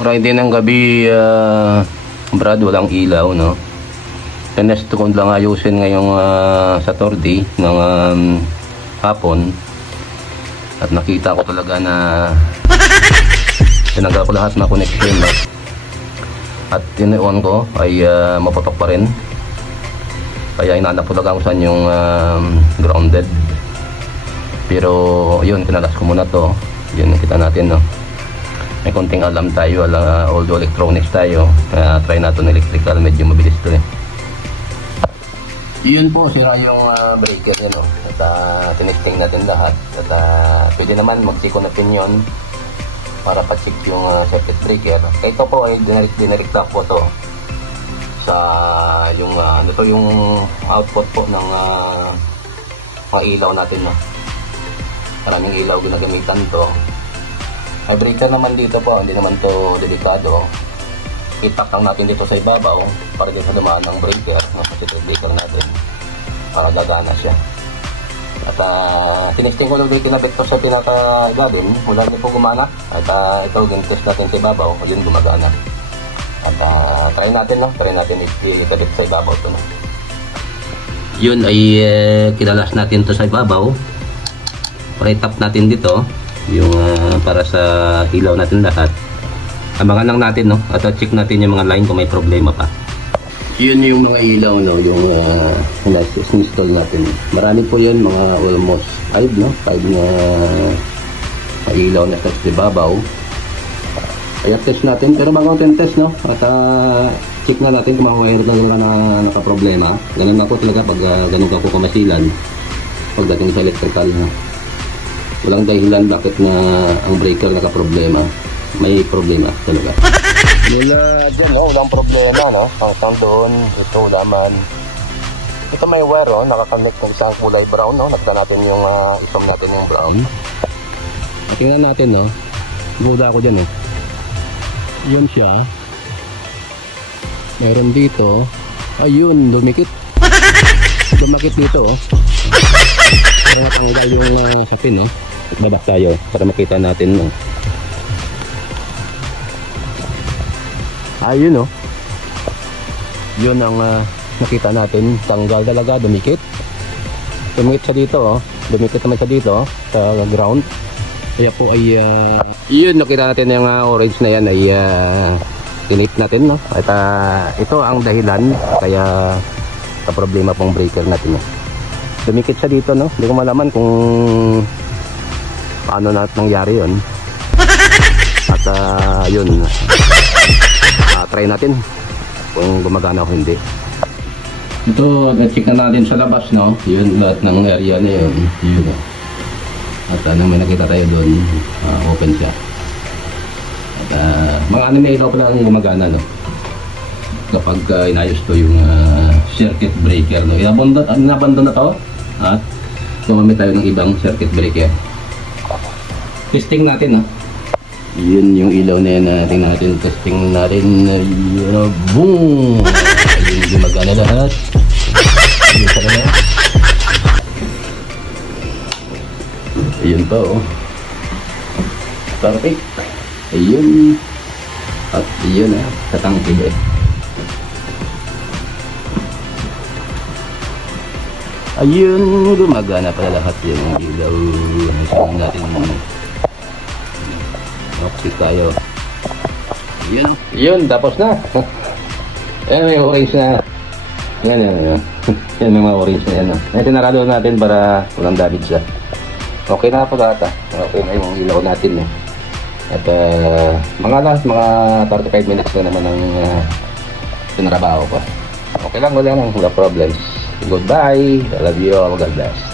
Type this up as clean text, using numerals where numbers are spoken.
Friday ng gabi, Brad, walang ilaw, no? Tinesto ko lang ayusin ngayong Saturday ng hapon. At nakita ko talaga na tinanggal ko lahat ng connection, no? At tinion ko ay mapatok pa rin. Kaya inaanap ko talaga kung saan yung grounded. Pero yun, kinalas ko muna to. Yun, nakita natin, no? May konting alam tayo, although electronics tayo. Try natin electrical, medyo mabilis to eh. Yun po, sira yung breaker yan, no? At tinesting natin lahat. At pwede naman mag-second opinion para pa-check yung circuit breaker. Ito po ay dinirekta po to sa yung ano to, yung output po ng mga ilaw natin, no? Maraming ilaw ginagamitan to. May breaker naman dito po, hindi naman to delikado. Itak lang natin dito sa ibabaw para dito sa dumaan ng breaker, ng positive breaker natin, para gagana siya. At tinesting ko lang kinabit ko sa pinaka-ilalim, mula niyo po gumana. At ito, ginitest natin sa ibabaw, yun gumagana. At try natin, no? Try natin ikabit sa ibabaw to, no? Yun ay kinalas natin to sa ibabaw. Para-tap natin dito yung para sa ilaw natin lahat. Abangan lang natin, no? At check natin yung mga line kung may problema pa. Yun yung mga ilaw, no? Yung install natin. Marami po yun, mga almost 5, no? 5 na ilaw na sa ibabaw. Kaya test natin, pero bago natin test, no? At check na natin kung mga wire na nakaproblema. Ganun ako talaga pag ganun ako kamasilan pagdating sa electrical, no? Walang dahilan bakit na ang breaker nakaproblema. May problema talaga. Mula dyan, no? Walang problema, no? Hanggang doon, ito laman. Ito may wire, no? Nakakonect ng isang kulay brown, no? Nakita natin yung isom natin yung brown. Tingnan natin, no? Buda ako dyan, eh. Yun siya. Meron dito. Ayun, dumikit. Dumakit dito, oh. Para matanggal yung sapin, no? Babak tayo para makita natin, no? Ayun, no? Yun ang nakita natin. Tanggal talaga, dumikit. Dumikit siya dito, oh. Dumikit naman siya dito, oh, sa ground. Kaya po ay yun, nakita natin yung orange na yan ay tinip natin, no? At ito ang dahilan kaya sa problema pong breaker natin, no? Dumikit siya dito, no? Hindi ko malaman kung paano nangyari yun. At yun, try natin kung gumagana o hindi. Ito, check na natin sa labas, no? Yun, lahat ng area na yun. Yun, no? At may nakita tayo doon, open siya. At mga ano na ilaw pala ang gumagana, no? Kapag inayos to yung circuit breaker, no? Inabandon na to, at gumamit tayo ng ibang circuit breaker. Testing natin, no? Yun yung ilaw na yan, tingnan natin, testing natin. Boom! Ayun, gumagana lahat. Ayun pa na. Ayun pa, oh. Perfect. Ayun. At ayun, tatangkid eh. Ayun, gumagana pala lahat yun ang ilaw. Sabihin natin oxy tayo. Ayun, yun, tapos na. Ayan, may orange na. Yan. Yan, may mga orange na yan. May tinarado natin para walang damage siya. Okay na po ata. Okay na yung ilaw natin, eh. At mga 35 minutes na naman ang tinarabaho ko. Okay lang, wala problems. Goodbye. I love you all. God bless.